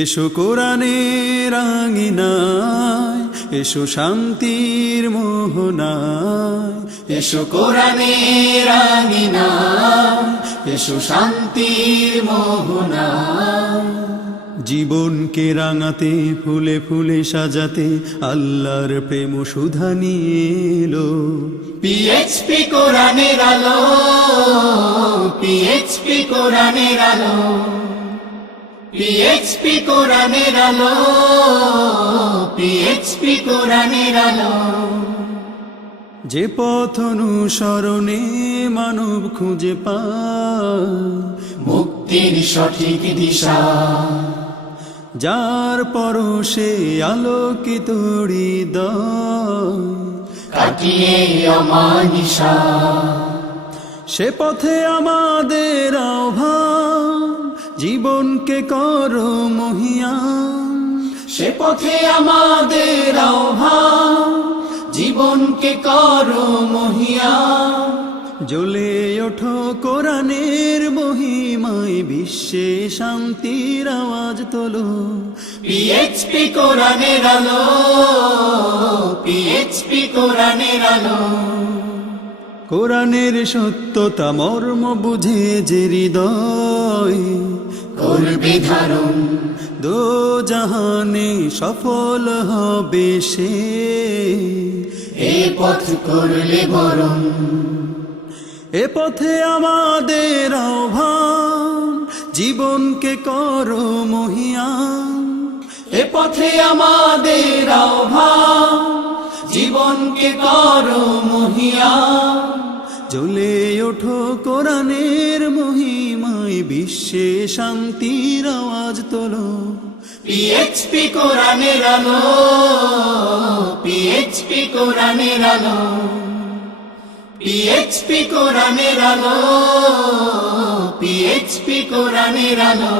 এসো কোরআনের আঙিনায় এসো শান্তির মোহনায়। এসো কোরআনের আঙিনায় এসো শান্তির মোহনায়। জীবনকে রাঙাতে ফুলে ফুলে সাজাতে আল্লাহর প্রেম সুধা নিয়ে এলো। পিএইচপি কোরআনের আলো পিএইচপি কোরআনের আলো। পিএইচপি কোরআনের আলো পিএইচপি কোরআনের আলো। যে পথ অনুসরণে মানব খুঁজে পায় মুক্তির সঠিক দিশা। যার পরশে আলোকিত হৃদয় কাটিয়ে অমানিসা। সে পথে আমাদের আহ্বান। জীবনকে করো মহিয়ান সে পথে আমাদের আহ্বান জীবনকে করো মহিয়া। জ্বলে ওঠো কোরআনের মহিমায় বিশ্বে শান্তির আওয়াজ তোলো। পিএইচপি কোরআনের আলো পিএইচপি কোরআনের আলো। কোরআনের সত্যতা মর্ম বুঝে যে হৃদয়। ধারণ দো জাহানে সফল হবে সে। এ পথ করলে বরণ। এ পথে আমাদের আহ্বান জীবনকে করো মহিয়ান। এ পথে আমাদের আহ্বান জীবনকে করো মহিয়া জ্বলে ওঠো কোরআনের মহিমায়, বিশ্বে শান্তির আওয়াজ তোলো। পিএইচপি কোরআনের আলো পিএইচপি কোরআনের আলো পিএইচপি কোরআনের আলো পিএইচপি কোরআনের আলো।